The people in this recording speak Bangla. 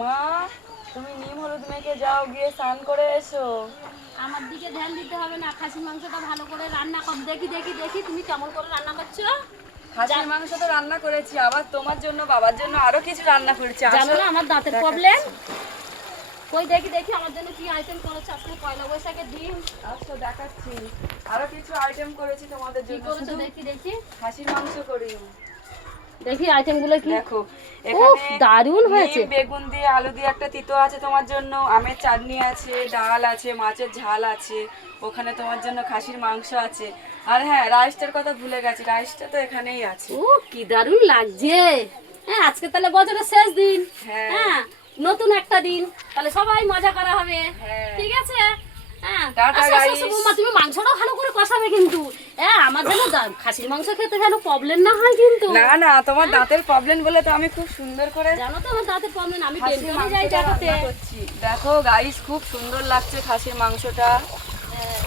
মা, তুমি নিম হলুদ মেখে যাও, গিয়ে স্নান করে এসো। আমার দিকে ধ্যান দিতে হবে না, খাসির মাংসটা ভালো করে রান্না কর। দেখি দেখি দেখি তুমি কেমন করে রান্না করছো। খাসির মাংস তো রান্না করেছি, আবার তোমার জন্য বাবার জন্য আরো কিছু রান্না করেছি। জানো না আমার দাঁতের প্রবলেম। কই দেখি দেখি আমার জন্য কি আইটেম করেছো আজকে পয়লা বৈশাখের দিন। আচ্ছা দেখাচ্ছি, আরো কিছু আইটেম করেছি তোমাদের কি জন্য। করেছো শুধু দেখি দেখি খাসির মাংস করি। দেখি আইটেমগুলো কি। দেখো, উফ, এখানে দারুণ হয়েছে। নিম, বেগুন দিয়ে, আলু দিয়ে একটা তিতো আছে তোমার জন্য, আমের চাটনি আছে, ডাল আছে, মাছের ঝাল আছে, ওখানে তোমার জন্য খাসির মাংস আছে। আর হ্যাঁ, রাইসটার কথা ভুলে গেছি, রাইসটা তো এখানেই আছে। ও কি দারুণ লাগছে। হ্যাঁ আজকে তাহলে বছরের শেষ দিন। হ্যাঁ। হ্যাঁ নতুন একটা দিন, তাহলে সবাই মজা করা হবে। হ্যাঁ। ঠিক আছে। হ্যাঁ টাটা আচ্ছা, আচ্ছা, আচ্ছা, গাইস। বৌমা, তুমি মাংসটাও ভালো করে কষাবে কিন্তু। হ্যাঁ আমার যেন খাসির মাংস খেতে যেন প্রবলেম না হয় কিন্তু। না না, তোমার দাঁতের প্রবলেম বলে তো আমি খুব সুন্দর করে জানো তো আমার দাঁতের প্রবলেম, আমি খাসির টেনশনে যাই মাংসটা দেখাতে। রান্না করছি। দেখো গাইস, খুব সুন্দর লাগছে খাসির মাংসটা। হ্যাঁ।